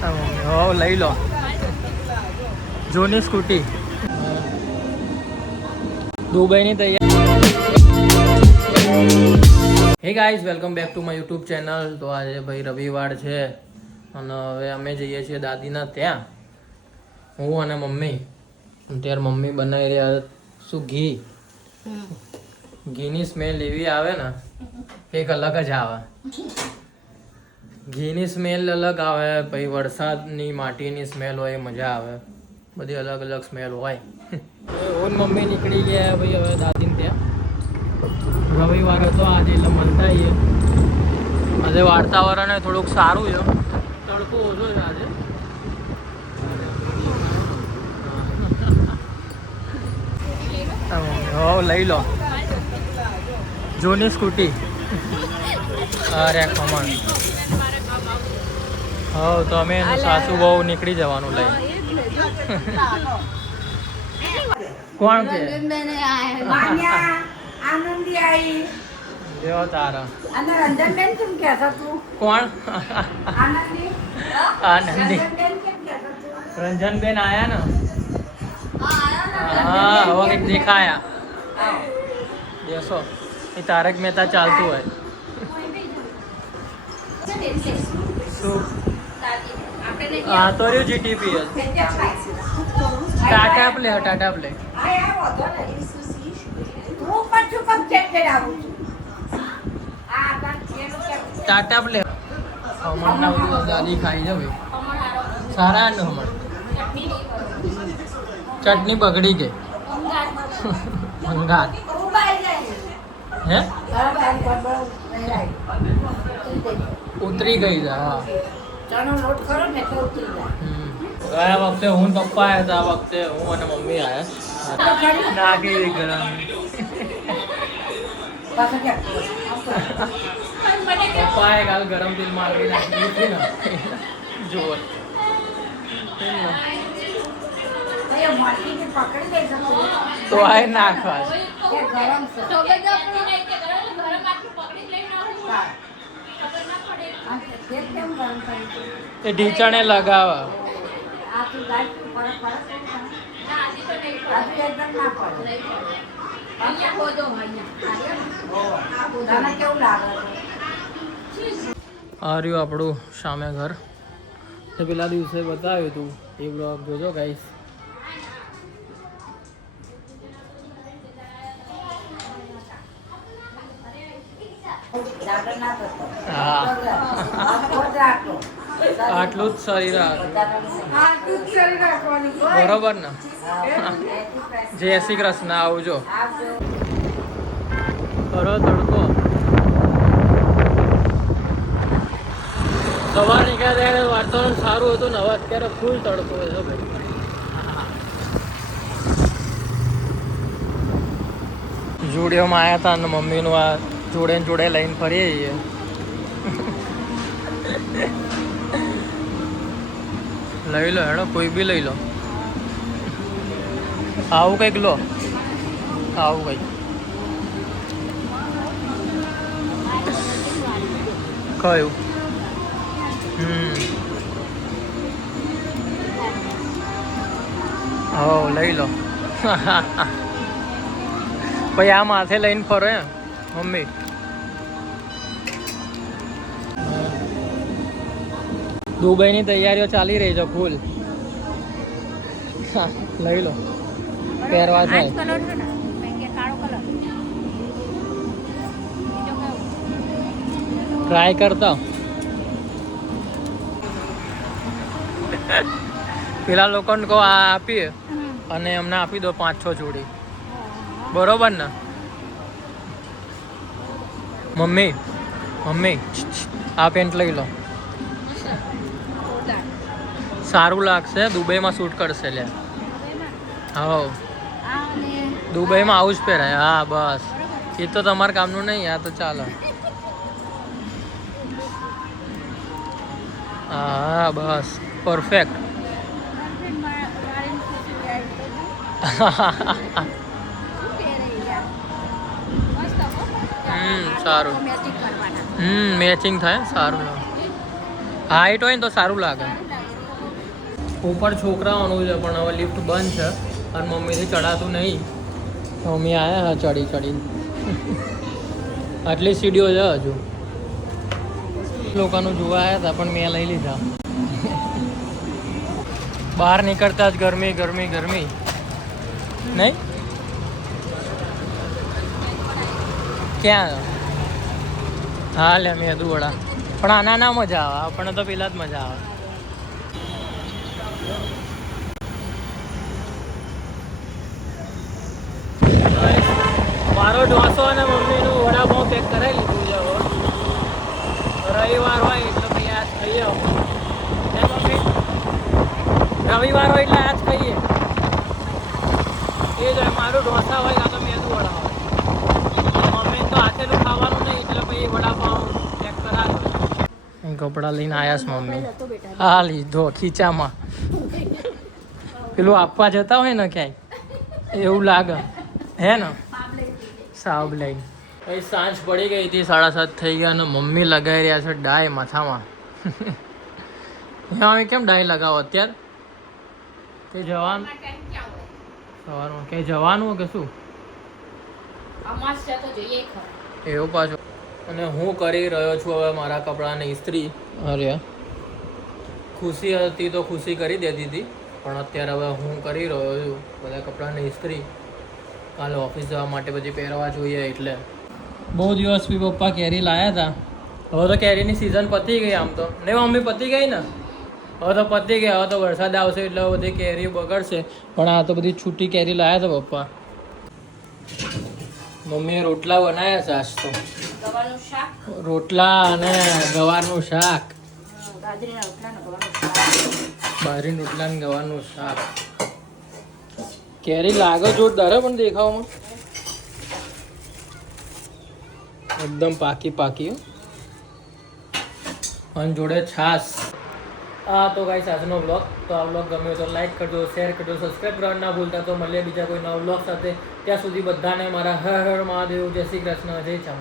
હો લઈ લો જૂની સ્કૂટી દુબઈની તૈયારી. Hey guys, welcome back to my YouTube channel. તો આજે ભાઈ રવિવાર છે અને હવે અમે જઈએ છીએ દાદીના ત્યાં, હું અને મમ્મી. અત્યારે મમ્મી બનાવી રહ્યા શું ઘીની સ્મેલ એવી આવે ને એક અલગ જ આવે. ઘીની સ્મેલ અલગ આવે, પછી વરસાદની માટીની સ્મેલ હોય મજા આવે, બધી અલગ અલગ સ્મેલ હોય. હું મમ્મી નીકળી ગયા ભાઈ હવે દાદીને ત્યાં. રવિવાર હતો આજે એટલે મળતા આવીએ. આજે વાતાવરણ થોડુંક સારું છે, તડકો ઓછો છે આજે. હો લઈ લો જૂની સ્કૂટી. અરે કમણ. હા તો અમે સાસુ બહુ નીકળી જવાનું લઈ. કોણ છે જો તારા કોણ? આનંદી રંજનબેન આયા ને? હા હવે કંઈક દેખાયા. બેસો, એ તારક મહેતા ચાલતું હોય. શું? હા તો રહ્યું GTP. Tata play, Tata play. Tata play હમણાં દાદી ખાઈ છે ભાઈ. સારા ને હમણાં ચટણી બગડી ગઈ. ભંગાર હે ઉતરી ગઈ છે. હા ગયા વખતે હું પપ્પા આવ્યા હતા, આ વખતે હું અને મમ્મી આવ્યા. નાખી દઈ ગરમ. પપ્પાએ કાલ ગરમ તેલ મારી નાખી હતી ને જુઓ. તો આ નાખવા એ ઢીચણે લગાવા. આ રહ્યું આપણું સામે ઘર. પેલા દિવસે બતાવ્યું હતું એ બ્લોગ જોજો ગાઈસ. હા આટલું જ શરીર બરોબર ને? જય શ્રી કૃષ્ણ. આવજો. કરો તડકો. સવાર નીકળ્યા ત્યારે વાતાવરણ સારું હતું ને હવે અત્યારે ફૂલ તડકો છે ભાઈ. જુડિયોમાં આવ્યા હતા અને મમ્મીનું આ જોડે ને જોડે લઈને ફરીએ છીએ. લઈ લો હેડો, કોઈ બી લઈ લો. આવું કંઈક લો, આવું કંઈક. કયું? હો લઈ લો. પછી આ માથે લઈને ફરો એમ મમ્મી. દુબઈની તૈયારીઓ ચાલી રહી છે ફૂલ. લઈ લો, પહેરવા થાય. ટ્રાય કરતા પેલા લોકોને કહો આ આપીએ અને અમને આપી દો 5-6 જોડી. બરોબર ને મમ્મી? મમ્મી આ પેન્ટ લઈ લો, સારું લાગશે, દુબઈમાં શૂટ કરશે. લે હા દુબઈમાં આવું જ પહેરાય. હા બસ, એ તો તમારા કામનું નહીં. આ તો ચાલો. હા બસ પરફેક્ટ. સારું. મેચિંગ થાય સારું. હાઈટ હોય ને તો સારું લાગે. ઉપર છોકરાઓનું છે પણ હવે લિફ્ટ બંધ છે અને મમ્મીથી ચડાતું નહીં. મમ્મી આવ્યા હા ચડી આટલી સીડીઓ છે હજુ. લોકોનું જોવા આવ્યા હતા પણ મેં લઈ લીધા. બહાર નીકળતા જ ગરમી નહીં. ક્યાં? હા લે મેદુ વડા પણ આના ના મજા આવે, આપણને તો પેલા જ મજા આવે. મારો ઢોસો અને મમ્મીનું વડાપાઉં પેક કરાવી લીધું છે. હવે રવિવાર હોય એટલે ભાઈ આજ ખાઈએ. મમ્મી રવિવાર હોય એટલે આજ ખાઈએ. એ જ મારું ઢોસા હોય કાં તો મેદુ વડા હોય. મમ્મીને તો હાથેલું ખાવાનું નહીં એટલે પછી વડાપાઉં પેક કરાવે. કપડાં લઈને આવ્યા છે મમ્મી. હા લીધો ખીચામાં. પેલું આપવા જતા હોય ને ક્યાંય એવું લાગે હે ને. સાબ લઈને પછી સાંજ પડી ગઈ હતી, 7:30 થઈ ગયા અને મમ્મી લગાવી રહ્યા છે ડાય માથામાં. અહીંયા કેમ ડાય લગાવો અત્યારે? કે જવાનું સવારમાં ક્યાંય જવાનું કે શું? એવું પાછું. અને હું કરી રહ્યો છું હવે મારા કપડાની ઇસ્ત્રી. અરે ખુશી હતી તો ખુશી કરી દેતી હતી પણ અત્યારે હવે હું કરી રહ્યો છું બધા કપડાની ઇસ્ત્રી. કાલે ઓફિસ જવા માટે પછી પહેરવા જોઈએ એટલે. બહુ દિવસ બી પપ્પા કેરી લાવ્યા હતા. હવે તો કેરીની સિઝન પતી ગઈ આમ તો. નહીં મમ્મી પતી ગઈ ને? હવે તો પતી ગઈ. હવે તો વરસાદ આવશે એટલે બધી કેરી બગડશે. પણ આ તો બધી છૂટી કેરી લાવ્યા હતા પપ્પા. મમ્મીએ રોટલા બનાવ્યા છે આજ તો. રોટલા અને ગવારનું શાક. બાજરીના રોટલા અને ગવારનું શાક. કેરી લાગે જોરદાર પણ દેખાવમાં એકદમ પાકી અને જોડે છાસ. હા તો ગાઈસ આજનો બ્લોગ. તો આ બ્લોગ ગમ્યો તો લાઈક કરજો, શેર કરજો, સબસ્ક્રાઈબ કરવાનું ના ભૂલતા. તો મળીએ બીજા કોઈ નવા બ્લોગ સાથે. ત્યાં સુધી બધાને મારા હર હર મહાદેવ, જય શ્રી કૃષ્ણ, જય ચામુંડા.